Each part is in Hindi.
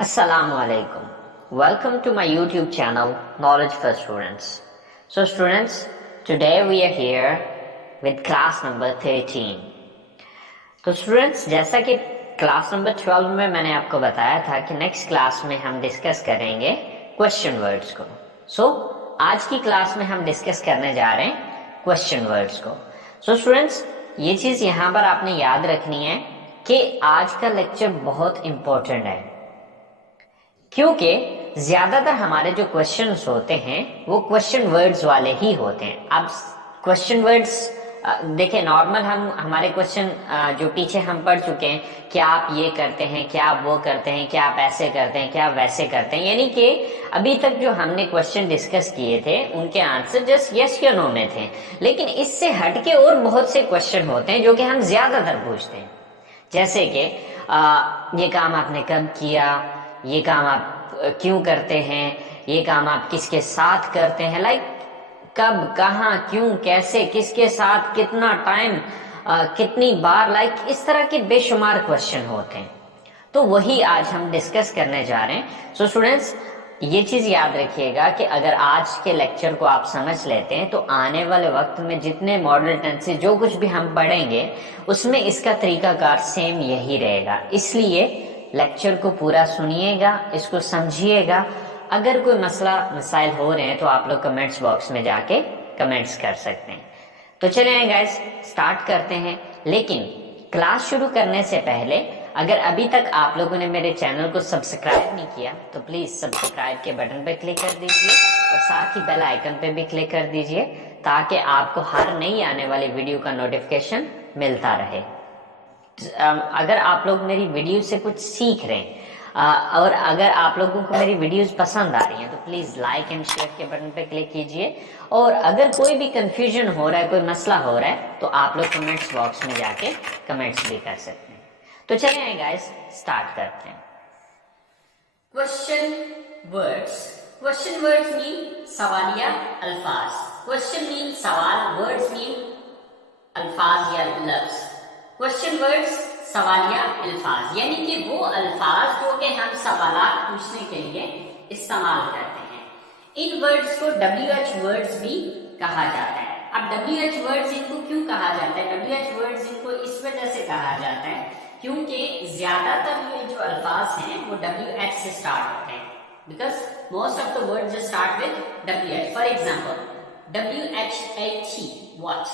Assalamualaikum. Welcome to my YouTube channel Knowledge for Students. So students, today we are here with class number 13. तो स्टूडेंट्स, जैसा कि क्लास नंबर 12 में मैंने आपको बताया था कि नेक्स्ट क्लास में हम डिस्कस करेंगे क्वेश्चन वर्ड्स को। सो आज की क्लास में हम डिस्कस करने जा रहे हैं क्वेश्चन वर्ड्स को। सो स्टूडेंट्स, ये चीज यहाँ पर आपने याद रखनी है कि आज का लेक्चर बहुत इंपॉर्टेंट है, क्योंकि ज्यादातर हमारे जो क्वेश्चंस होते हैं वो क्वेश्चन वर्ड्स वाले ही होते हैं। अब क्वेश्चन वर्ड्स देखें, नॉर्मल हमारे क्वेश्चन जो पीछे हम पढ़ चुके हैं, क्या आप ये करते हैं, क्या आप वो करते हैं, क्या आप ऐसे करते हैं, क्या आप वैसे करते हैं, यानी कि अभी तक जो हमने क्वेश्चन डिस्कस किए थे उनके आंसर जस्ट यस या नो में थे। लेकिन इससे हटके और बहुत से क्वेश्चन होते हैं जो कि हम ज्यादातर पूछते हैं, जैसे कि ये काम आपने कब किया, ये काम आप क्यों करते हैं, ये काम आप किसके साथ करते हैं, लाइक कब, कहाँ, क्यों, कैसे, किसके साथ, कितना टाइम, कितनी बार, लाइक इस तरह के बेशुमार क्वेश्चन होते हैं। तो वही आज हम डिस्कस करने जा रहे हैं। सो स्टूडेंट्स, ये चीज याद रखिएगा कि अगर आज के लेक्चर को आप समझ लेते हैं तो आने वाले वक्त में जितने मॉडल टेंस से जो कुछ भी हम पढ़ेंगे उसमें इसका तरीकाकार सेम यही रहेगा। इसलिए लेक्चर को पूरा सुनिएगा, इसको समझिएगा। अगर कोई मसाइल हो रहे हैं तो आप लोग कमेंट्स बॉक्स में जाके कमेंट्स कर सकते हैं। तो चलिए गाइस, स्टार्ट करते हैं। लेकिन क्लास शुरू करने से पहले अगर अभी तक आप लोगों ने मेरे चैनल को सब्सक्राइब नहीं किया तो प्लीज सब्सक्राइब के बटन पे क्लिक कर दीजिए और साथ ही बेल आइकन पे भी क्लिक कर दीजिए, ताकि आपको हर नई आने वाली वीडियो का नोटिफिकेशन मिलता रहे। अगर आप लोग मेरी वीडियो से कुछ सीख रहे हैं और अगर आप लोगों को मेरी वीडियोस पसंद आ रही हैं तो प्लीज लाइक एंड शेयर के बटन पे क्लिक कीजिए। और अगर कोई भी कंफ्यूजन हो रहा है, कोई मसला हो रहा है, तो आप लोग कमेंट्स बॉक्स में जाके कमेंट्स भी कर सकते हैं। तो चलिए गाइस, स्टार्ट करते हैं। Question words. Question words mean सवालिया अल्फाज। क्वेश्चन मीन सवाल, वर्ड्स मीन अल्फाज या लफ्ज। क्वेश्चन वर्ड्स सवालिया अल्फाज, यानी कि वो अल्फाज जो कि हम सवालात पूछने के लिए इस्तेमाल करते हैं। इन वर्ड्स को WH वर्ड्स भी कहा जाता है। अब WH वर्ड्स इनको क्यों कहा जाता है? WH वर्ड्स इनको इस वजह से कहा जाता है क्योंकि ज्यादातर ये जो अल्फाज हैं वो WH से स्टार्ट होते हैं, because most of the words start with WH। For example, WHAT what,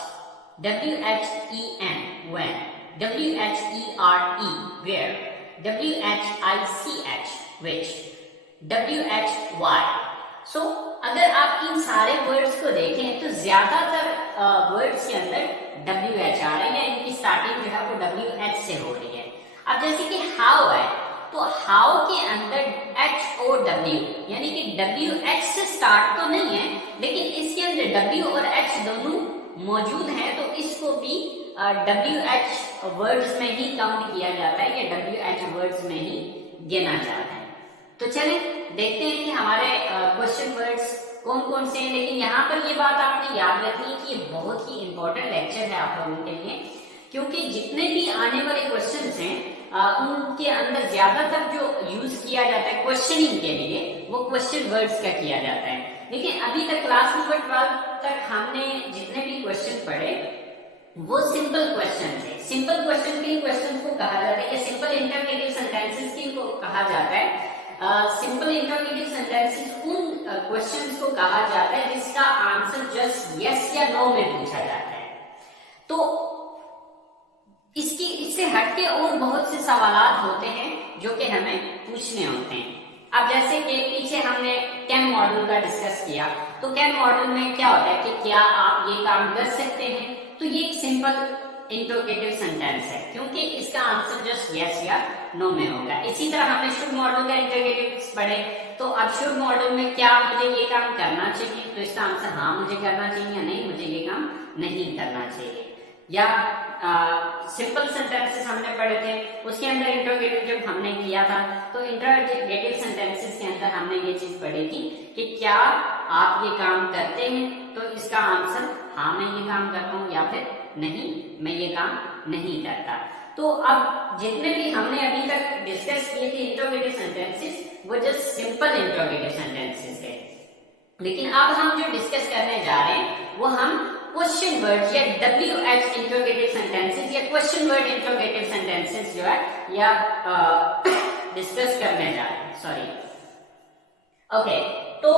WHEN when, WHERE where, WHICH which, WHY। सो अगर आप इन सारे वर्ड्स को देखें तो ज्यादातर वर्ड्स के अंदर WH आ रहे हैं, या इनकी स्टार्टिंग जो है वो WH से हो रही है। अब जैसे कि हाउ है, तो हाउ के अंदर HOW, यानी कि WH से स्टार्ट तो नहीं है, लेकिन इसके अंदर W और H दोनों मौजूद हैं, तो इसको भी WH वर्ड्स में ही काउंट किया जाता है, या WH वर्ड्स में ही गिना जाता है। तो चलें देखते हैं कि हमारे क्वेश्चन वर्ड्स कौन कौन से हैं। लेकिन यहाँ पर ये बात आपने याद रखनी है कि ये बहुत ही इंपॉर्टेंट लेक्चर है आप लोगों के लिए, क्योंकि जितने भी आने वाले क्वेश्चंस हैं उनके अंदर ज्यादातर जो यूज किया जाता है क्वेश्चनिंग के लिए वो क्वेश्चन वर्ड्स का किया जाता है। लेकिन अभी तक क्लास नंबर 12 तक हमने जितने भी क्वेश्चन पढ़े वो सिंपल क्वेश्चन थे। सिंपल क्वेश्चन के क्वेश्चन को कहा जाता है, या सिंपल इंटररोगेटिव सेंटेंसेस की को कहा जाता है। सिंपल इंटररोगेटिव सेंटेंसेस उन क्वेश्चंस को कहा जाता है जिसका आंसर जस्ट यस या नो में पूछा जाता है। तो इससे हटके और बहुत से सवालात होते हैं जो कि हमें पूछने होते हैं। अब जैसे कि पीछे हमने कैन मॉडल का डिस्कस किया, तो कैन मॉडल में क्या होता है कि क्या आप ये काम कर सकते हैं, तो ये एक सिंपल इंटरोगेटिव सेंटेंस है, क्योंकि इसका आंसर जस्ट यस या नो में होगा। इसी तरह हमने शुड मॉडल का इंटरोगेटिव पढ़े, तो अब शुड मॉडल में क्या मुझे ये काम करना चाहिए, तो इसका आंसर हाँ मुझे करना चाहिए, या नहीं मुझे ये काम नहीं करना चाहिए। या सिंपल सेंटेंसेस हमने पढ़े थे, उसके अंदर इंटरोगेटिव जब हमने किया था तो इंटरोगेटिव सेंटेंसेस के अंदर हमने ये चीज पढ़ी थी कि क्या आप ये काम करते हैं, तो इसका आंसर हाँ मैं ये काम करता हूँ, या फिर नहीं मैं ये काम नहीं करता। तो अब जितने भी हमने अभी तक डिस्कस किए थे इंट्रोगेटिव सेंटेंसेस, वो जस्ट सिंपल इंट्रोगेटिव सेंटेंसेस है। लेकिन अब हम जो डिस्कस करने जा रहे हैं वो हम क्वेश्चन वर्ड या WH इंट्रोगेटिव सेंटेंसेस या क्वेश्चन वर्ड इंट्रोगेटिव सेंटेंसेस जो है या डिस्कस करने जा रहे हैं। Sorry, okay. तो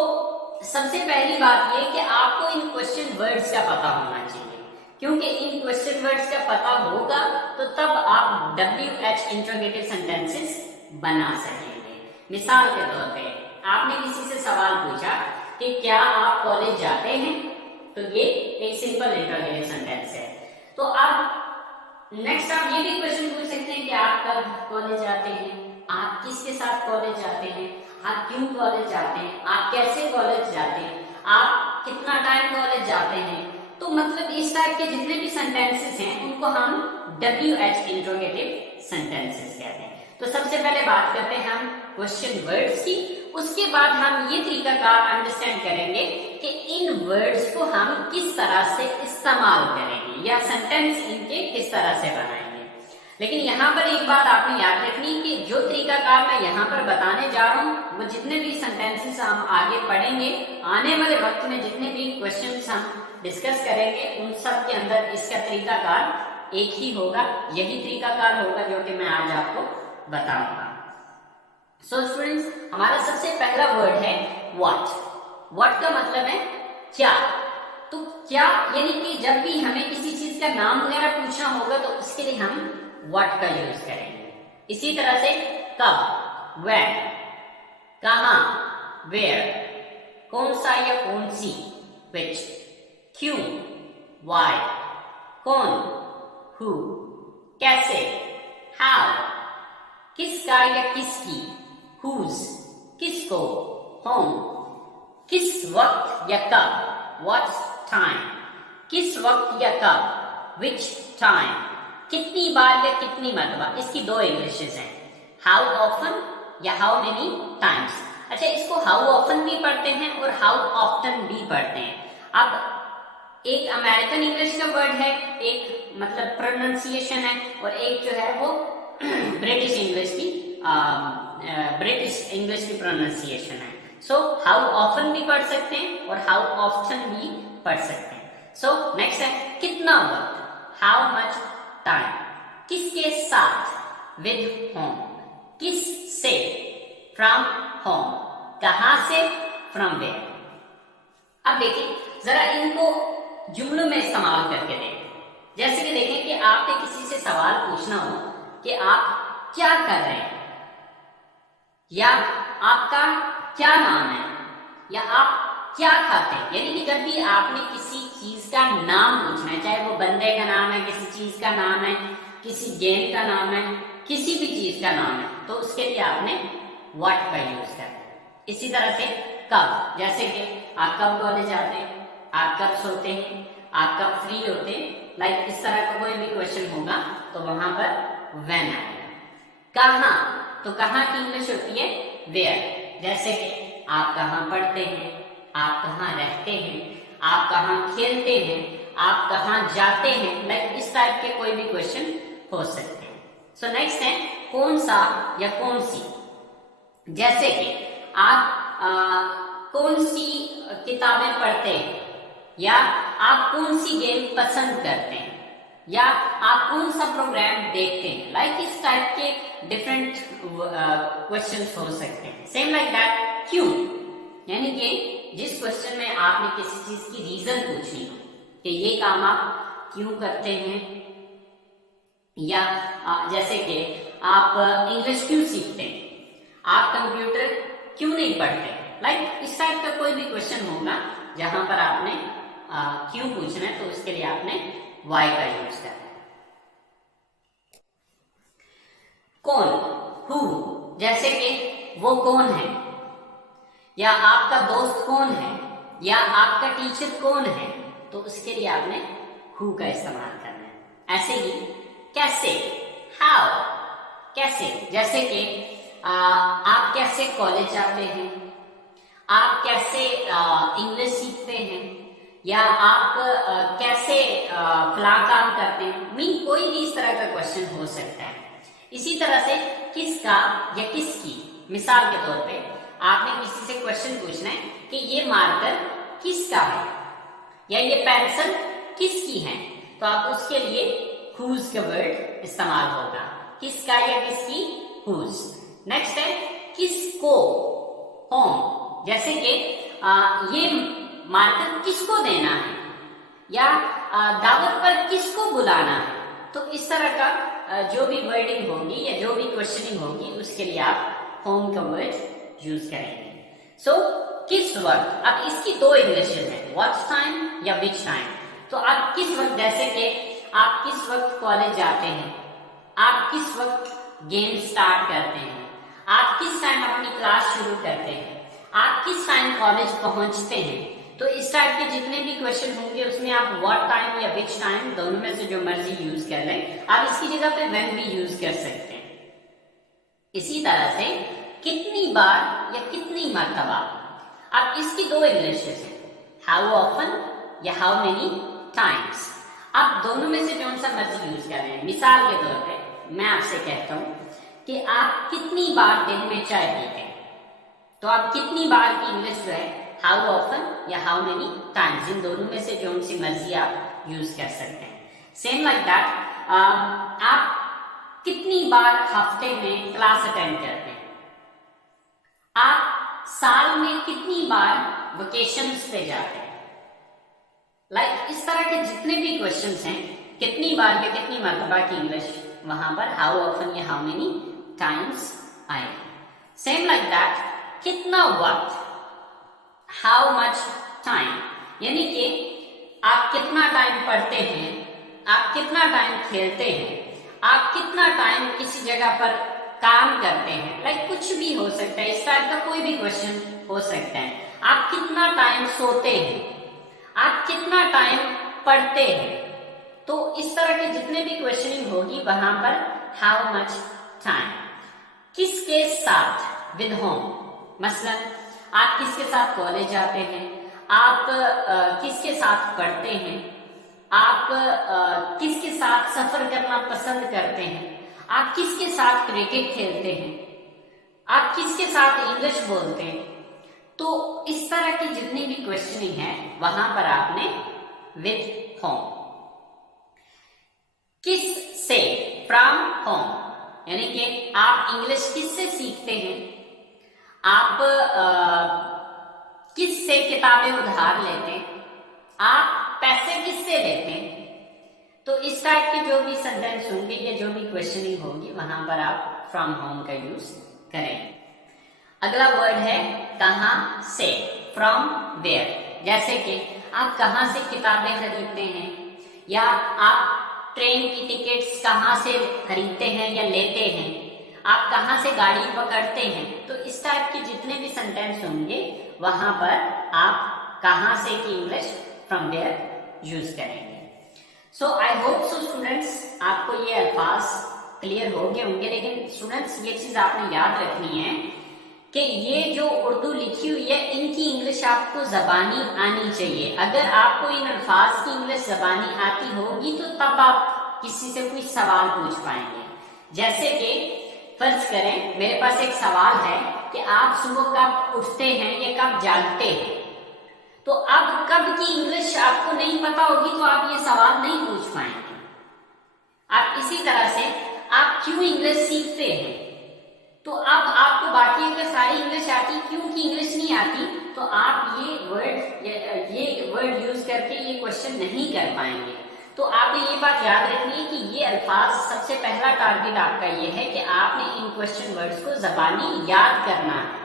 सबसे पहली बात ये कि आपको इन क्वेश्चन वर्ड्स का पता होना चाहिए, क्योंकि इन क्वेश्चन वर्ड्स का पता होगा तो तब आप WH इंट्रोगेटिव सेंटेंसेस बना सकेंगे। मिसाल के तौर पे आपने किसी से सवाल पूछा कि क्या आप कॉलेज जाते हैं, तो ये एक सिंपल इंट्रोगेटिव सेंटेंस है। तो अब नेक्स्ट आप ये भी क्वेश्चन पूछ सकते हैं कि आप कब कॉलेज जाते हैं, आप किसके साथ कॉलेज जाते हैं, आप क्यों कॉलेज जाते हैं, आप कैसे कॉलेज जाते हैं, आप कितना टाइम कॉलेज जाते हैं। तो मतलब इस टाइप के जितने भी सेंटेंसेस हैं उनको हम WH इंट्रोगेटिव सेंटेंसेस कहते हैं। तो सबसे पहले बात करते हैं हम क्वेश्चन वर्ड्स की, उसके बाद हम ये तरीकाकार अंडरस्टैंड करेंगे कि इन वर्ड्स को हम किस तरह से इस्तेमाल करेंगे या सेंटेंस इनके किस तरह से बनाएंगे। लेकिन यहाँ पर एक बात आपने याद रखनी कि जो तरीकाकार मैं यहाँ पर बताने जा रहा हूँ वो जितने भी सेंटेंसेस हम आगे पढ़ेंगे, आने वाले वक्त में जितने भी क्वेश्चंस हम डिस्कस करेंगे उन सब के अंदर इसका तरीकाकार एक ही होगा, यही तरीकाकार होगा जो कि मैं आज आपको बताऊंगा। सो स्टूडेंट्स, हमारा सबसे पहला वर्ड है व्हाट। व्हाट का मतलब है क्या। तो क्या यानी कि जब भी हमें किसी चीज का नाम वगैरह पूछना होगा तो उसके लिए हम व्हाट का यूज करेंगे। इसी तरह से कब, व्हेन, कहां, वेयर, कौन सा या कौन सी, व्हिच, क्यों, व्हाई, कौन, हु, कैसे, हाउ, किसका या किसकी, हुज, किसको, होम, किस वक्त या कब, व्हाट टाइम, किस वक्त या कब, विच टाइम, कितनी बार या कितनी मरतबा। इसकी दो इंग्लिशेस हैं, हाउ ऑफन या हाउ मेनी टाइम्स। अच्छा, इसको हाउ ऑफन भी पढ़ते हैं और हाउ ऑफ्टन भी पढ़ते हैं। अब एक अमेरिकन इंग्लिश का वर्ड है, एक मतलब प्रोनाउंसिएशन है, और एक जो है वो ब्रिटिश इंग्लिश की प्रोनाउंसिएशन है। सो हाउ ऑफन भी पढ़ सकते हैं और हाउ ऑफ्टन भी पढ़ सकते हैं। सो नेक्स्ट है कितना वक्त, हाउ मच टाइम, किसके साथ, विद होम, किस से, फ्रॉम होम, कहां से, फ्रॉम वेयर। अब देखिए जरा इनको जुमलों में इस्तेमाल करके देखें। जैसे कि देखें कि आपने किसी से सवाल पूछना हो कि आप क्या कर रहे हैं, या आपका क्या नाम है, या आप क्या खाते हैं। यानी कि जब भी आपने किसी चीज का नाम पूछना है, चाहे वो बंदे का नाम है, किसी चीज का नाम है, किसी गेंद का नाम है, किसी भी चीज का नाम है, तो उसके लिए आपने व्हाट का यूज करना है। इसी तरह से कब, जैसे कि आप कब कॉलेज जाते हैं, आप कब सोते हैं, आप कब फ्री होते हैं, लाइक इस तरह का कोई भी क्वेश्चन होगा तो वहां पर व्हेन आएगा। कहां, तो कहां की इंग्लिश होती है वेयर। जैसे कि आप कहां पढ़ते हैं, आप कहां रहते हैं, आप कहां खेलते हैं, आप कहां जाते हैं, लाइक इस टाइप के कोई भी क्वेश्चन हो सकते हैं। सो नेक्स्ट है कौन सा या कौन सी। जैसे कि आप कौन सी किताबें पढ़ते हैं, या आप कौन सी गेम पसंद करते हैं, या आप कौन सा प्रोग्राम देखते हैं, लाइक इस टाइप के डिफरेंट क्वेश्चंस हो सकते हैं। सेम लाइक दैट क्यों, यानी कि जिस क्वेश्चन में आपने किसी चीज की रीजन पूछनी हो कि ये काम आप क्यों करते हैं, या जैसे कि आप इंग्लिश क्यों सीखते हैं, आप कंप्यूटर क्यों नहीं पढ़ते, लाइक इस टाइप का कोई भी क्वेश्चन होगा जहां पर आपने क्यों पूछना है, तो उसके लिए आपने वाई का यूज करना है। कौन, हु, जैसे कि वो कौन है, या आपका दोस्त कौन है, या आपका टीचर कौन है, तो उसके लिए आपने हु का इस्तेमाल करना है। ऐसे ही कैसे, हाउ, कैसे, जैसे कि आप कैसे कॉलेज जाते हैं, आप कैसे इंग्लिश सीखते हैं, या आप कैसे फला काम करते हैं, मीन कोई भी इस तरह का क्वेश्चन हो सकता है। इसी तरह से किसका या किसकी, मिसाल के तौर पे आपने किसी से क्वेश्चन पूछना है कि ये मार्कर किसका है या ये पेंसिल किसकी है, तो आप उसके लिए whose का वर्ड इस्तेमाल होगा, किसका या किसकी, whose। नेक्स्ट है किसको, whom, जैसे कि ये मार्कर किसको देना है या दावत पर किसको बुलाना है, तो इस तरह का जो भी वर्डिंग होगी या जो भी क्वेश्चनिंग होगी उसके लिए आप whom का वर्ड यूज करेंगे। सो किस वक्त, अब इसकी दो इंग्लिशेस हैं, व्हाट टाइम या विच टाइम। तो आप किस वक्त, जैसे कि आप किस वक्त कॉलेज जाते हैं, आप किस वक्त गेम स्टार्ट करते हैं, आप किस टाइम अपनी क्लास शुरू करते हैं, आप किस टाइम कॉलेज पहुंचते हैं, तो इस टाइप के जितने भी क्वेश्चन होंगे उसमें आप व्हाट टाइम या विच टाइम दोनों में से जो मर्जी यूज कर लें। आप इसकी जगह पे व्हेन भी यूज कर सकते हैं। इसी तरह से कितनी बार या कितनी मर्तबा, अब इसकी दो इंग्लिशेस हैं, हाउ ऑफन या हाउ मेनी टाइम्स। आप दोनों में से कौन सा मर्जी यूज कर रहे हैं। मिसाल के तौर पे मैं आपसे कहता हूं कि आप कितनी बार दिन में चाय पीते हैं, तो आप कितनी बार की इंग्लिश जो है हाउ ऑफन या हाउ मेनी टाइम्स, इन दोनों में से जो सी मर्जी आप यूज कर सकते हैं। सेम लाइक दैट, आप कितनी बार हफ्ते में क्लास अटेंड करते हैं, आप साल में कितनी बार वेकेशंस पे जाते हैं। लाइक इस तरह के जितने भी क्वेश्चंस हैं, कितनी बार या कितनी मर्तबा की इंग्लिश वहां पर हाउ ऑफन या हाउ मेनी टाइम्स आएगी। सेम लाइक दैट, कितना वक्त, हाउ मच टाइम, यानी कि आप कितना टाइम पढ़ते हैं, आप कितना टाइम खेलते हैं, आप कितना टाइम किसी जगह पर काम करते हैं, लाइक कुछ भी हो सकता है, इस टाइप का कोई भी क्वेश्चन हो सकता है। आप कितना टाइम सोते हैं, आप कितना टाइम पढ़ते हैं, तो इस तरह के जितने भी क्वेश्चनिंग होगी वहां पर हाउ मच टाइम। किसके साथ, विद होम, मसलन आप किसके साथ कॉलेज जाते हैं, आप किसके साथ पढ़ते हैं, आप किसके साथ सफर करना पसंद करते हैं, आप किसके साथ क्रिकेट खेलते हैं, आप किसके साथ इंग्लिश बोलते हैं। तो इस तरह की जितनी भी क्वेश्चनिंग है वहां पर आपने विद होम। किस से, फ्रॉम होम, यानी कि आप इंग्लिश किससे सीखते हैं, आप किससे किताबें उधार लेते हैं, आप पैसे किससे लेते हैं। तो इस टाइप के जो भी सेंटेंस होंगे या जो भी क्वेश्चनिंग होगी वहां पर आप फ्रॉम होम का यूज करेंगे। अगला वर्ड है कहां से, फ्रॉम वेयर। जैसे कि आप कहां से किताबें खरीदते हैं या आप ट्रेन की टिकट्स कहां से खरीदते हैं या लेते हैं, आप कहां से गाड़ी पकड़ते हैं। तो इस टाइप के जितने भी सेंटेंस होंगे वहां पर आप कहां से की इंग्लिश फ्रॉम वेयर यूज करेंगे। सो आई होप सो स्टूडेंट्स आपको ये अल्फाज क्लियर हो गए होंगे। लेकिन स्टूडेंट्स ये चीज आपने याद रखनी है कि ये जो उर्दू लिखी हुई है इनकी इंग्लिश आपको जबानी आनी चाहिए। अगर आपको इन अल्फाज की इंग्लिश जबानी आती होगी तो तब आप किसी से कोई सवाल पूछ पाएंगे। जैसे कि फर्ज करें मेरे पास एक सवाल है कि आप सुबह कब उठते हैं या कब जागते हैं, तो अब कब की इंग्लिश आपको नहीं पता होगी तो आप ये सवाल नहीं पूछ पाएंगे। आप इसी तरह से आप क्यों इंग्लिश सीखते हैं, तो अब आपको बाकी अगर सारी इंग्लिश आती, क्यों की इंग्लिश नहीं आती, तो आप ये वर्ड यूज करके ये क्वेश्चन नहीं कर पाएंगे। तो आपने ये बात याद रखनी है कि ये अल्फाज, सबसे पहला टारगेट आपका ये है कि आपने इन क्वेश्चन वर्ड्स को जबानी याद करना है।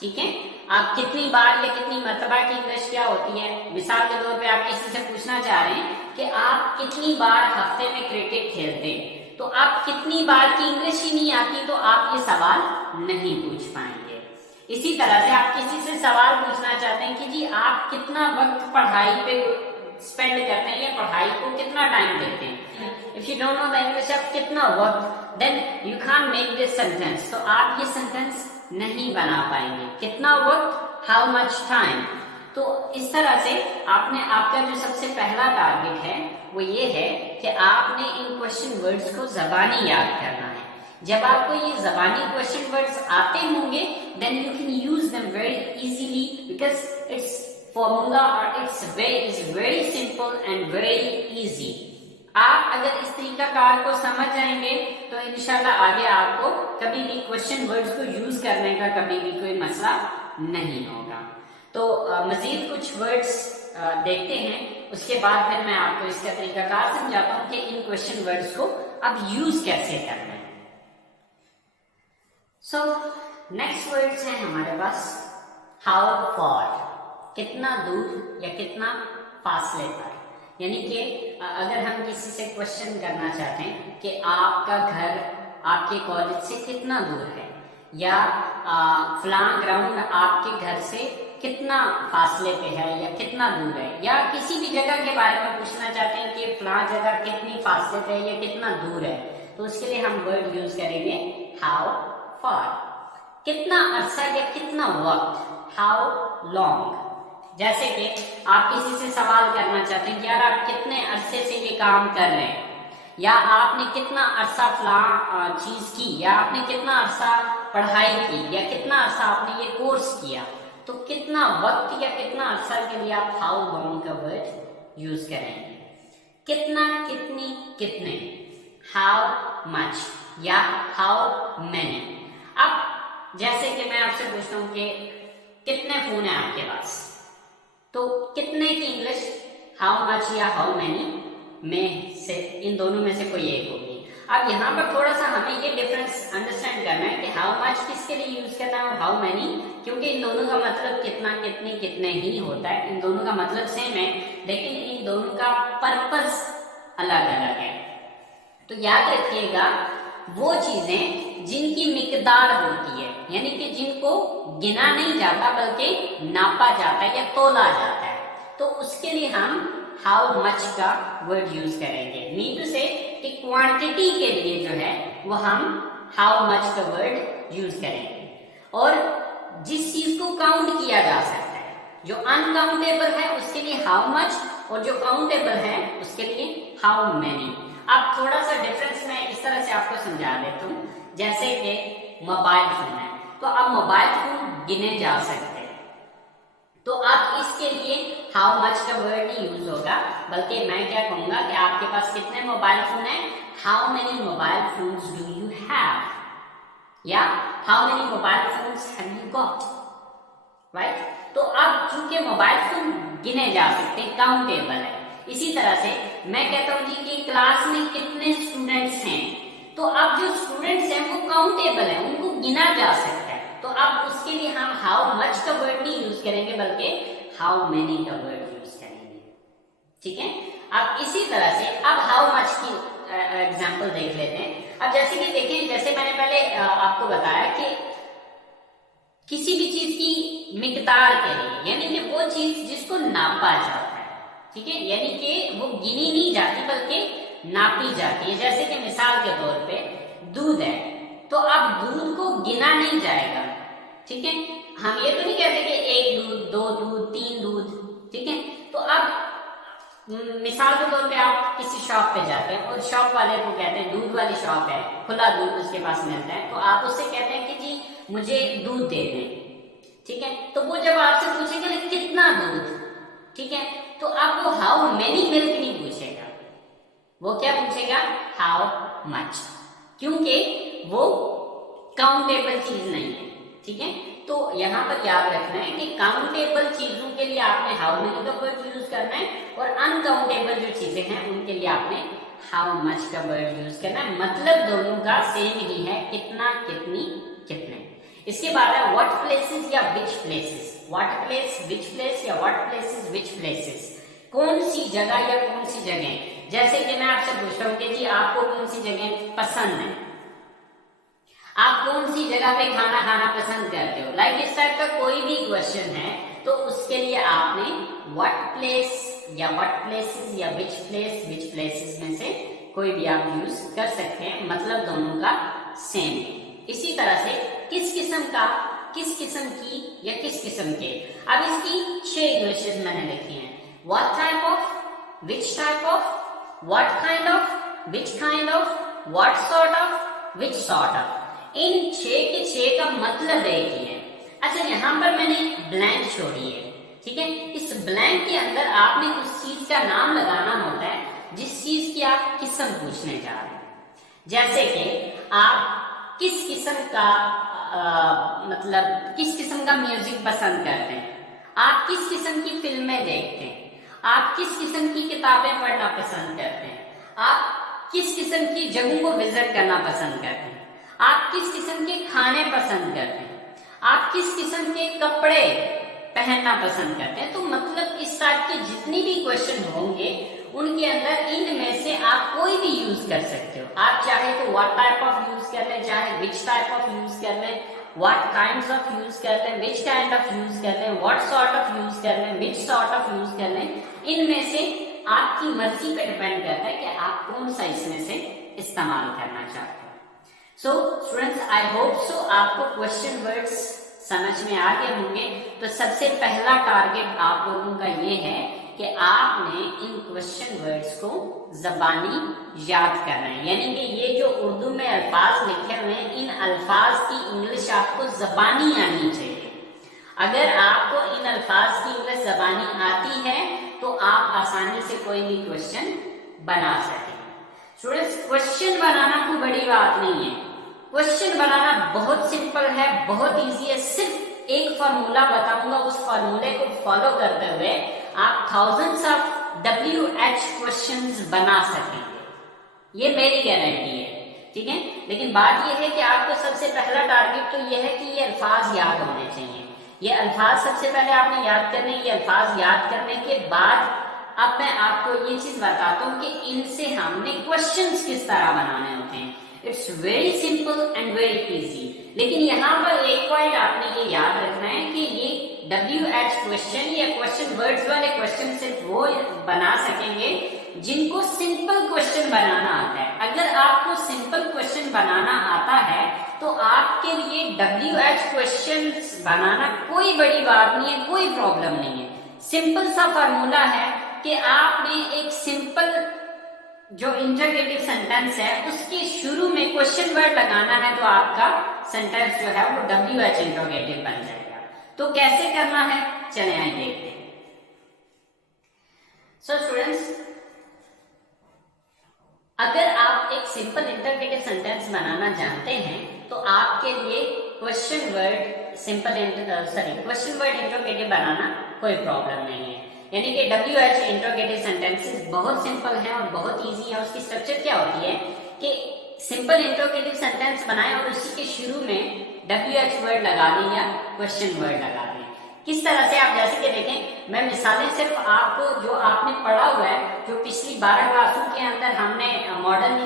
ठीक है, आप कितनी बार या कितनी मर्तबा की इंग्लिश क्या होती है। मिसाल के तौर पे आप किसी से पूछना चाह रहे हैं कि आप कितनी बार हफ्ते में क्रिकेट खेलते हैं, तो आप कितनी बार की इंग्लिश ही नहीं आती तो आप ये सवाल नहीं पूछ पाएंगे। इसी तरह से आप किसी से सवाल पूछना चाहते हैं कि जी आप कितना वक्त पढ़ाई पे स्पेंड करते हैं या पढ़ाई को कितना टाइम देते हैं। If you don't know the English of कितना वक्त, then you can't make this sentence. तो आप ये सेंटेंस नहीं बना पाएंगे। कितना वक्त, हाउ मच टाइम। तो इस तरह से आपने आपका जो सबसे पहला टारगेट है वो ये है कि आपने इन क्वेश्चन वर्ड्स को ज़बानी याद करना है। जब आपको ये ज़बानी क्वेश्चन वर्ड्स आते होंगे then you can use them very easily because it's formula और it's very simple and very easy. आप अगर इस तरीकाकार को समझ जाएंगे तो इंशाल्लाह आगे आपको कभी भी क्वेश्चन वर्ड्स को यूज करने का कभी भी कोई मसला नहीं होगा। तो मजीद कुछ वर्ड्स देखते हैं, उसके बाद फिर मैं आपको इसका तरीकाकार समझाता हूँ कि इन क्वेश्चन वर्ड्स को अब यूज कैसे करना है। सो नेक्स्ट वर्ड्स है हमारे पास हाउ फॉर, कितना दूर या कितना फासले पर। यानी कि अगर हम किसी से क्वेश्चन करना चाहते हैं कि आपका घर आपके कॉलेज से कितना दूर है या फलां ग्राउंड आपके घर से कितना फासले पे है या कितना दूर है, या किसी भी जगह के बारे में पूछना चाहते हैं कि फलां जगह कितनी फासले पे है या कितना दूर है, तो उसके लिए हम वर्ड यूज करेंगे हाउ फॉर। कितना अरसा या कितना वक्त, हाउ लॉन्ग। जैसे कि आप किसी से सवाल करना चाहते हैं कि यार आप कितने अरसे से ये काम कर रहे हैं, या आपने कितना अरसा फलां चीज की, या आपने कितना अरसा पढ़ाई की, या कितना अरसा आपने ये कोर्स किया, तो कितना वक्त या कितना अरसा के लिए आप हाउ लॉन्ग का वर्ड यूज करेंगे। कितना, कितनी, कितने, हाउ मच या हाउ मेनी। अब जैसे कि मैं आपसे पूछता हूं कि कितने फोन है आपके पास, तो कितने की इंग्लिश हाउ मच या हाउ मेनी में से इन दोनों में से कोई एक होगी। अब यहाँ पर थोड़ा सा हमें ये डिफरेंस अंडरस्टैंड करना है कि हाउ मच किसके लिए यूज करना है और हाउ मेनी, क्योंकि इन दोनों का मतलब कितना, कितनी, कितने ही होता है। इन दोनों का मतलब सेम है लेकिन इन दोनों का पर्पस अलग अलग है। तो याद रखिएगा वो चीजें जिनकी मिकदार होती है, यानी कि जिनको गिना नहीं जाता बल्कि नापा जाता है या तोला जाता है, तो उसके लिए हम हाउ मच का वर्ड यूज करेंगे। मीन टू से कि क्वांटिटी के लिए जो है वो हम हाउ मच का वर्ड यूज करेंगे। और जिस चीज को काउंट किया जा सकता है, जो अनकाउंटेबल है उसके लिए हाउ मच, और जो काउंटेबल है उसके लिए हाउ मेनी। अब थोड़ा सा डिफरेंस मैं इस तरह से आपको समझा देता हूँ। जैसे कि मोबाइल फोन है, तो अब मोबाइल फोन गिने जा सकते हैं, तो अब इसके लिए हाउ मच का वर्ड नहीं यूज होगा, बल्कि मैं क्या कहूंगा कि आपके पास कितने मोबाइल फोन है, how many mobile phones do you have, या how many mobile phones have you got, right. तो अब चूंकि मोबाइल फोन गिने जा सकते हैं, काउंटेबल है, इसी तरह से मैं कहता हूं जी कि क्लास में कितने स्टूडेंट्स हैं, तो अब जो स्टूडेंट्स हैं वो काउंटेबल है, उनको गिना जा सकता है, तो अब उसके लिए हम हाउ मच का वर्ड नहीं यूज करेंगे बल्कि हाउ मेनी का वर्ड यूज करेंगे। ठीक है। अब इसी तरह से अब हाउ मच की एग्जांपल देख लेते हैं। अब जैसे कि देखें, जैसे मैंने पहले आपको बताया कि किसी भी चीज की मिकदार के लिए, यानी कि वो चीज जिसको नापा जाता है, ठीक है, यानी कि वो गिनी नहीं जाती बल्कि नापी जाती है। जैसे कि मिसाल के तौर पे दूध है, तो अब दूध को गिना नहीं जाएगा, ठीक है। हम ये तो नहीं कहते कि एक दूध, दो दूध, तीन दूध, ठीक है। तो अब मिसाल के तौर पे आप किसी शॉप पे जाते हैं और शॉप वाले को कहते हैं, दूध वाली शॉप है, खुला दूध उसके पास मिलता है, तो आप उससे कहते हैं कि जी मुझे दूध दे दें, ठीक है। तो वो जब आपसे पूछेंगे कितना दूध, ठीक है, तो अब वो हाउ मेनी मिल्क नहीं पूछेगा, वो क्या पूछेगा, हाउ मच, क्योंकि वो काउंटेबल चीज नहीं है, ठीक है। तो यहाँ पर याद रखना है कि काउंटेबल चीजों के लिए आपने हाउ मेनी का वर्ड यूज करना है, और अनकाउंटेबल जो चीजें हैं उनके लिए आपने हाउ मच का वर्ड यूज करना है। मतलब दोनों का सेम ही है, कितना, कितनी, कितने। इसके बाद है व्हाट प्लेसेस या which places, what place, which place, या व्हाट प्लेसेस, विच प्लेसेस, कौन सी जगह या कौन सी जगह। जैसे कि मैं आपसे पूछ रहा हूँ कि जी आपको कौन सी जगह पसंद है, आप कौन सी जगह पे खाना खाना पसंद करते हो, लाइक इस टाइप का कोई भी क्वेश्चन है, तो उसके लिए आपने व्हाट प्लेस या व्हाट प्लेसेस या विच प्लेस, विच प्लेसेस में से कोई भी आप यूज कर सकते हैं, मतलब दोनों का सेम है। इसी तरह से किस किस्म का किस किस्म की या किस किस्म के। अब इसकी 6 इंग्लिशेस मैंने लिखी हैं। What type of, which type of, what kind of, which kind of, what sort of, which sort of. इन 6 के 6 का मतलब एक ही है। अच्छा, यहाँ पर मैंने ब्लैंक छोड़ी है, ठीक है। इस ब्लैंक के अंदर आपने उस चीज का नाम लगाना होता है जिस चीज की आप किस्म पूछने जा रहे हैं। जैसे कि आप किस किस्म का मतलब किस किस्म का म्यूजिक पसंद करते हैं, आप किस किस्म की फिल्में देखते हैं, आप किस किस्म की किताबें पढ़ना पसंद करते हैं, आप किस किस्म की जगहों को विजिट करना पसंद करते हैं, आप किस किस्म के खाने पसंद करते हैं, आप किस किस्म के कपड़े पहनना पसंद करते हैं। तो मतलब इस टाइप के जितनी भी क्वेश्चन होंगे उनके अंदर इनमें से आप कोई भी यूज कर सकते हो। आप चाहे तो व्हाट टाइप ऑफ यूज कर लें, चाहे विच टाइप ऑफ यूज कर लें, व्हाट काइंड्स ऑफ यूज कर लें, विच काइंड ऑफ यूज कर लें, व्हाट सॉर्ट ऑफ यूज कर लें, विच सॉर्ट ऑफ यूज कर लें। इनमें से आपकी मर्जी पे डिपेंड करता है कि आप कौन सा इसमें से इस्तेमाल करना चाहते हैं। So students, I hope so आपको क्वेश्चन वर्ड्स समझ में आ गए होंगे। तो सबसे पहला टारगेट आप लोगों का ये है कि आपने इन क्वेश्चन वर्ड्स को ज़बानी याद करना है, यानी कि ये जो उर्दू में अल्फाज लिखे हुए हैं, इन अल्फाज की इंग्लिश आपको ज़बानी आनी चाहिए। अगर आपको इन अल्फाज की इंग्लिश ज़बानी आती है तो आप आसानी से कोई भी क्वेश्चन बना सकें। स्टूडेंट्स, क्वेश्चन बनाना कोई बड़ी बात नहीं है। क्वेश्चन बनाना बहुत सिंपल है, बहुत इजी है। सिर्फ एक फॉर्मूला बताऊंगा, उस फॉर्मूले को फॉलो करते हुए आप थाउजेंड्स ऑफ WH क्वेश्चंस बना सकेंगे, ये मेरी गारंटी है, ठीक है। लेकिन बात यह है कि आपको सबसे पहला टारगेट तो यह है कि ये अल्फाज याद होने चाहिए। ये अल्फाज सबसे पहले आपने याद करने, ये अल्फाज याद करने के बाद अब मैं आपको ये चीज बताता हूँ कि इनसे हमने क्वेश्चंस किस तरह बनाने होते हैं। It's very simple and very easy. लेकिन यहाँ पर एक पॉइंट आपने ये याद रखना है कि ये WH क्वेश्चन या क्वेश्चन वर्ड्स वाले क्वेश्चन सिर्फ वो बना सकेंगे जिनको सिंपल क्वेश्चन बनाना आता है। अगर आपको सिंपल क्वेश्चन बनाना आता है तो आपके लिए WH क्वेश्चन बनाना कोई बड़ी बात नहीं है, कोई प्रॉब्लम नहीं है। सिंपल सा फॉर्मूला है कि आपने एक सिंपल जो इंटरोगेटिव सेंटेंस है उसके शुरू में क्वेश्चन वर्ड लगाना है, तो आपका सेंटेंस जो है वो WH इंटरोगेटिव बन जाएगा। तो कैसे करना है, चले आइए देखते हैं। सो स्टूडेंट्स, अगर आप एक सिंपल इंटरोगेटिव सेंटेंस बनाना जानते हैं तो आपके लिए question word question word interrogative बनाना कोई प्रॉब्लम नहीं है। यानी कि WH इंटरोगेटिव सेंटेंसेस बहुत सिंपल हैं और बहुत इजी है। उसकी स्ट्रक्चर क्या होती है कि सिंपल इंटरोगेटिव सेंटेंस बनाएं और उसी के शुरू में WH वर्ड लगा दें या क्वेश्चन वर्ड लगा दें। किस तरह से, आप जैसे कि देखें, मैं मिसालें सिर्फ आपको जो आपने पढ़ा हुआ है, जो पिछली 12 क्लासों के अंदर हमने मॉडल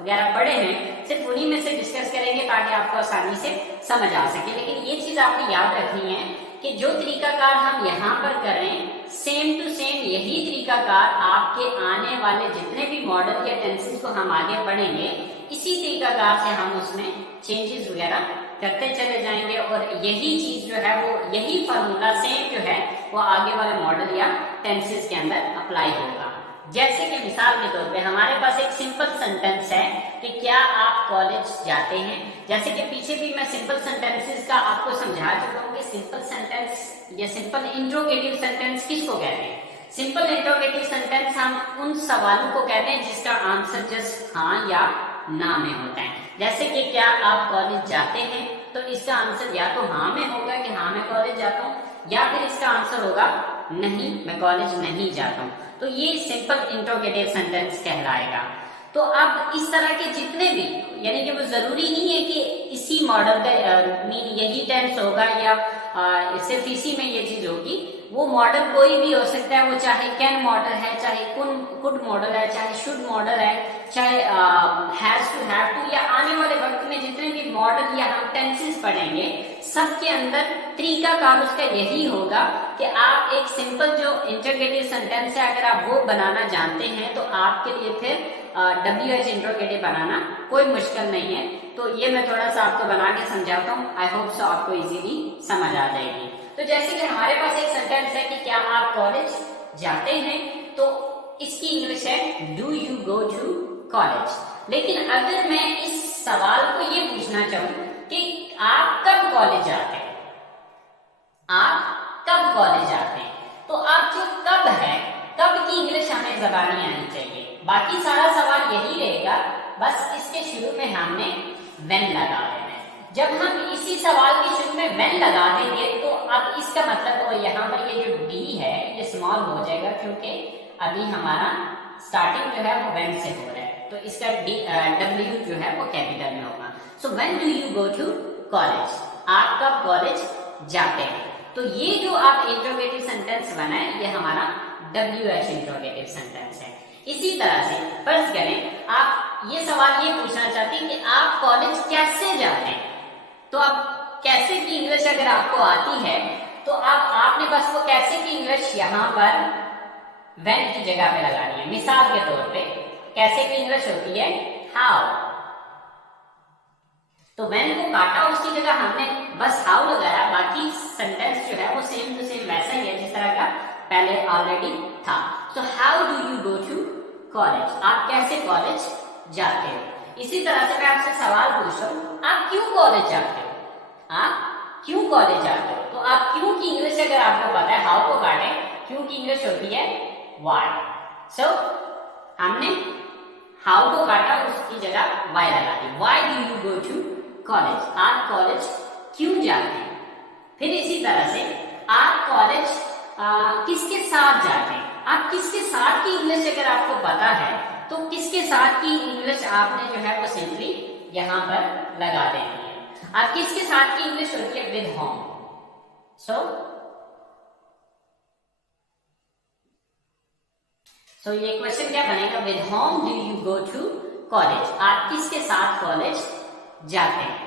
वगैरह पढ़े हैं, सिर्फ उन्हीं में से डिस्कस करेंगे ताकि आपको आसानी से समझ आ सके। लेकिन ये चीज आपने याद रखनी है कि जो तरीकाकार हम यहाँ पर कर रहे हैं, सेम टू सेम यही तरीकाकार आपके आने वाले जितने भी मॉडल या टेंसेस को हम आगे पढ़ेंगे, इसी तरीकाकार से हम उसमें चेंजेस वगैरह करते चले जाएंगे और यही चीज जो है वो, यही फॉर्मूला सेम जो है वो आगे वाले मॉडल या टेंसेस के अंदर अप्लाई होगा। जैसे कि मिसाल के तौर पे हमारे पास एक सिंपल सेंटेंस है कि क्या आप कॉलेज जाते हैं। जैसे कि पीछे भी मैं सिंपल सेंटेंसेस का आपको समझा चुका हूँ कि सिंपल सेंटेंस या सिंपल इंट्रोगेटिव सेंटेंस किसको कहते हैं। सिंपल इंट्रोगेटिव सेंटेंस हम उन सवालों को कहते हैं जिसका आंसर जस्ट हाँ या ना में होता है। जैसे कि क्या आप कॉलेज जाते हैं, तो इसका आंसर या तो हाँ में होगा कि हाँ मैं कॉलेज जाता हूँ, या फिर इसका आंसर होगा नहीं, मैं कॉलेज नहीं जाता हूँ। तो ये सिंपल इंट्रोगेटिव सेंटेंस कहलाएगा। तो अब इस तरह के जितने भी, यानी कि वो जरूरी नहीं है कि इसी मॉडल का मीन यही टेंस होगा या सिर्फ इसी में ये चीज होगी। वो मॉडल कोई भी हो सकता है, वो चाहे कैन मॉडल है, चाहे कुड मॉडल है, चाहे शुड मॉडल है, चाहे हैज टू, हैव टू, या आने वाले वक्त में जितने भी मॉडल या हम टेंसेस पढ़ेंगे सबके अंदर तरीकाकार उसका यही होगा कि आप एक सिंपल जो इंटरोगेटिव सेंटेंस है अगर आप वो बनाना जानते हैं तो आपके लिए फिर WH इंट्रोगेटिव बनाना कोई मुश्किल नहीं है। तो ये मैं थोड़ा सा आपको बना के समझाता हूँ, आई होप सो आपको इजीली समझ आ जाएगी। तो जैसे कि हमारे पास एक सेंटेंस है कि क्या आप कॉलेज जाते हैं, तो इसकी इंग्लिश है do you go to college. लेकिन अगर मैं इस सवाल को ये पूछना चाहूँ कि आप कब कॉलेज जाते हैं, आप कब कॉलेज जाते हैं, तो आप जो कब है, कब की इंग्लिश हमें जबानी आनी चाहिए। बाकी सारा सवाल यही रहेगा, बस इसके शुरू में हमने व्हेन लगा देना है। जब हम इसी सवाल के शुरू में व्हेन लगा देंगे तो अब इसका मतलब तो यहाँ पर ये जो डी है ये स्मॉल हो जाएगा, क्योंकि अभी हमारा स्टार्टिंग जो है वो व्हेन से हो रहा है, तो इसका डब्ल्यू जो है वो कैपिटल में होगा। So when do you go to college, आप कब कॉलेज जाते हैं। तो ये जो आप इंट्रोगेटिव सेंटेंस बनाए ये हमारा WH इंट्रोगेटिव सेंटेंस है। इसी तरह से फर्ज करें आप ये सवाल ये पूछना चाहते हैं कि आप कॉलेज कैसे जाते हैं, तो आप कैसे की इंग्लिश अगर आपको आती है तो आपने बस वो कैसे की इंग्लिश यहाँ पर व्हेन की जगह पे लगानी है। मिसाल के तौर पे कैसे की इंग्लिश होती है हाउ, तो व्हेन को काटा उसकी जगह हमने बस हाउ लगाया, बाकी सेंटेंस जो है वो सेम टू सेम वैसा ही है जिस तरह का पहले ऑलरेडी था। So how do you go to college, आप कैसे कॉलेज जाते हो। इसी तरह से मैं आपसे सवाल पूछ रहा हूँ आप क्यों कॉलेज जाते हो, आप क्यों कॉलेज जाते हो। तो आप क्यों की इंग्लिश अगर आपको पता है, हाउ को काटे, क्यों की इंग्लिश होती है व्हाई। सो हमने हाउ को काटा उसकी जगह व्हाई लगा दी, why do you go to college, आप कॉलेज क्यों जाते हैं। फिर इसी तरह से आप कॉलेज किसके साथ जाते हैं, आप किसके साथ की इंग्लिश अगर आपको पता है तो किसके साथ की इंग्लिश आपने जो है वो सिंपली यहाँ पर लगा देनी है। आप किसके साथ की इंग्लिश होती है विद होम। सो ये क्वेश्चन क्या बनेगा, with whom do you go to college, आप किसके साथ कॉलेज जाते हैं।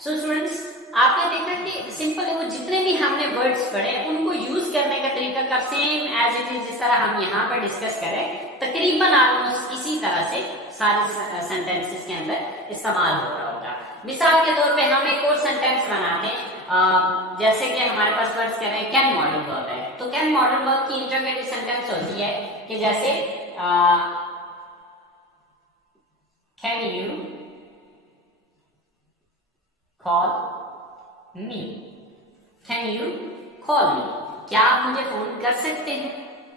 सो स्टूडेंट्स आपने देखा कि सिंपल है, वो जितने भी हमने वर्ड्स पढ़े उनको यूज करने का तरीका का सेम एज इट इज जिस तरह हम यहाँ पर डिस्कस करें तकरीबन ऑलमोस्ट इसी तरह से सारे सेंटेंसेस के अंदर इस्तेमाल हो रहा होगा। मिसाल के तौर पे हम एक और सेंटेंस बनाते हैं, जैसे कि हमारे पास वर्ड्स कह रहे हैं कैन मॉडल वर्ब है, तो कैन मॉडल वर्ब की इंट्रोगेटिव सेंटेंस होती है कि जैसे can you call me, can you call मी, क्या आप मुझे फोन कर सकते हैं।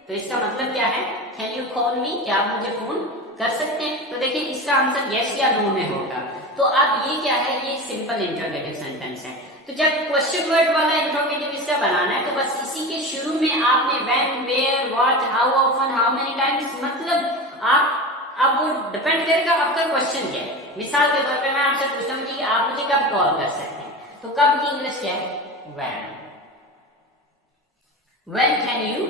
तो इसका मतलब क्या है, कैन यू कॉल मी, क्या आप मुझे फोन कर सकते हैं। तो देखिए इसका आंसर यस या नो में होगा। तो अब ये क्या है, ये सिंपल इंट्रोगेटिव सेंटेंस है। तो जब क्वेश्चन वर्ड वाला इंट्रोगेटिव इसका बनाना है तो बस इसी के शुरू में आपने when, where, what, how often, how many times, मतलब आप अब वो डिपेंड करेगा आपका क्वेश्चन क्या है। मिसाल के तौर पे मैं आपसे पूछता हूँ कि आप मुझे कब कॉल कर सकते हैं, तो कब की इंग्लिश क्या है when. When can you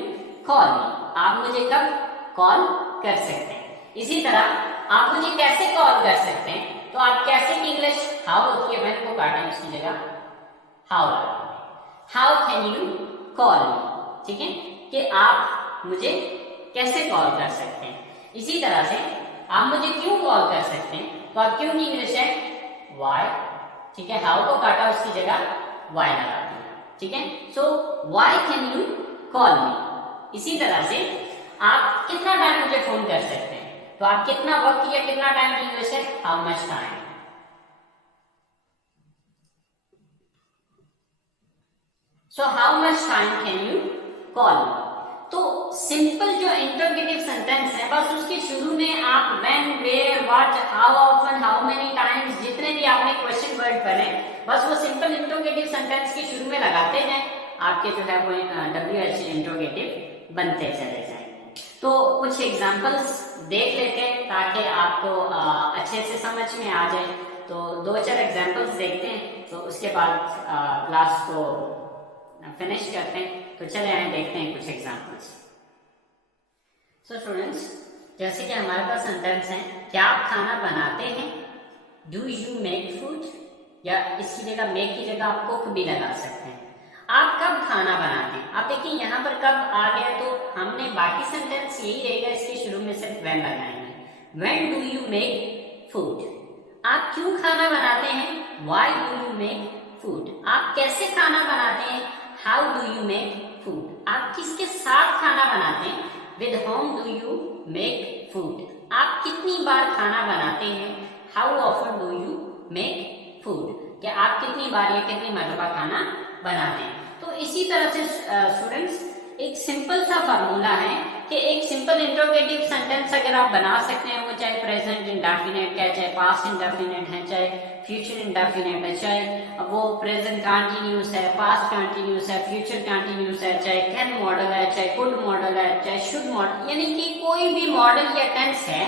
call मी, आप मुझे कब कॉल कर सकते हैं। इसी तरह आप मुझे कैसे कॉल कर सकते हैं, तो आप कैसे की इंग्लिश हाउ होती है, व्हेन को काटें उसकी जगह हाउ लगाएं, हाउ कैन यू कॉल मी, ठीक है, कि आप मुझे कैसे कॉल कर सकते हैं। इसी तरह से आप मुझे क्यों कॉल कर सकते हैं, तो आप क्यों की इंग्लिश है व्हाई, ठीक है, हाउ को काटा उसकी जगह व्हाई लगा दिया, ठीक है। So why can you call मी। इसी तरह से आप कितना टाइम मुझे फोन कर सकते हैं, तो आप कितना वक्त या कितना टाइम की इंग्लिश है how much time. So how much time can you call मी। तो सिंपल जो इंट्रोगेटिव सेंटेंस है बस उसके शुरू में आप when, where, what, how often, how many times, जितने भी आपने क्वेश्चन वर्ड पढ़े बस वो सिंपल इंट्रोगेटिव सेंटेंस के शुरू में लगाते हैं, आपके जो है वो WH इंट्रोगेटिव बनते चले जाएंगे। तो कुछ एग्जांपल्स देख लेते हैं ताकि आपको अच्छे से समझ में आ जाए। तो 2-4 एग्जांपल्स देखते हैं, तो उसके बाद क्लास को फिनिश करते हैं। तो चले आए देखते हैं कुछ एग्जांपल्स। सो स्टूडेंट्स जैसे कि हमारे पास सेंटेंस है, क्या आप खाना बनाते हैं, डू यू मेक फूड, या इसकी जगह मेक की जगह आप कुक भी लगा सकते हैं। आप कब खाना बनाते हैं, आप देखिए यहाँ पर कब आ गया, तो हमने बाकी सेंटेंस यही रहेगा, इसके शुरू में सिर्फ व्हेन लगाएंगे। When do you make food, आप क्यों खाना बनाते हैं, why do you make food. आप कैसे खाना बनाते हैं, how do you make food. आप किसके साथ खाना बनाते हैं, with whom do you make food. आप कितनी बार खाना बनाते हैं, how often do you make food. कि आप कितनी बार या कितनी मरतबा खाना बनाते हैं। तो इसी तरह से स्टूडेंट्स एक सिंपल सा फार्मूला है कि एक सिंपल इंट्रोगेटिव सेंटेंस अगर आप बना सकते हैं, वो चाहे प्रेजेंट इंडेफिनिट है, चाहे पास्ट इंडेफिनिट है, चाहे फ्यूचर इंडेफिनिट है, चाहे वो प्रेजेंट कंटिन्यूस है, पास्ट कंटिन्यूस है, फ्यूचर कंटिन्यूस है, चाहे कैन मॉडल है, चाहे कुड मॉडल है, चाहे शुड मॉडल, यानी कि कोई भी मॉडल या टेंस है,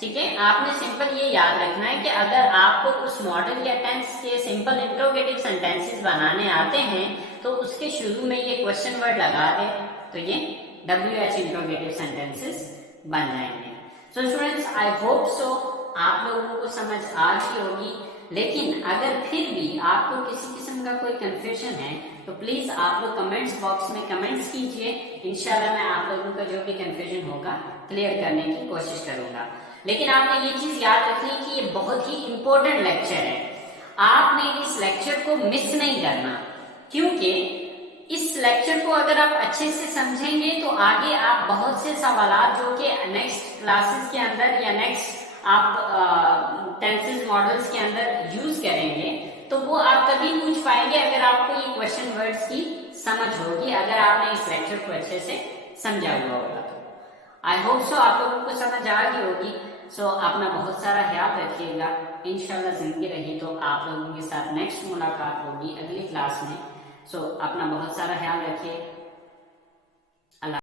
ठीक है। आपने सिंपल ये याद रखना है कि अगर आपको उस मॉडल या टेंस के सिंपल इंट्रोगेटिव सेंटेंसेस बनाने आते हैं तो उसके शुरू में ये क्वेश्चन वर्ड लगा दे तो ये WH इंट्रोगेटिव सेंटेंसेस बन जाएंगे। So students I hope so आप लोगों को समझ आ गई होगी, लेकिन अगर फिर भी आपको किसी किस्म का कोई कंफ्यूजन है तो प्लीज आप लोग कमेंट्स बॉक्स में कमेंट्स कीजिए। इंशाल्लाह मैं आप लोगों का जो भी कंफ्यूजन होगा क्लियर करने की कोशिश करूंगा। लेकिन आपने ये चीज याद रखनी कि ये बहुत ही इंपॉर्टेंट लेक्चर है, आपने इस लेक्चर को मिस नहीं करना, क्योंकि इस लेक्चर को अगर आप अच्छे से समझेंगे तो आगे आप बहुत से सवाल जो कि नेक्स्ट क्लासेस के अंदर या नेक्स्ट आप टेंसेस मॉडल्स के अंदर यूज करेंगे तो वो आप तभी पूछ पाएंगे अगर आपको ये क्वेश्चन वर्ड्स की समझ होगी, अगर आपने इस लेक्चर को अच्छे से समझा हुआ होगा। तो आई होप सो आप लोगों को समझ आ गई होगी। सो अपना बहुत सारा ख्याल रखिएगा। इंशाल्लाह जिंदगी रही तो आप लोगों के साथ नेक्स्ट मुलाकात होगी अगली क्लास में। सो अपना बहुत सारा ख्याल रखिए।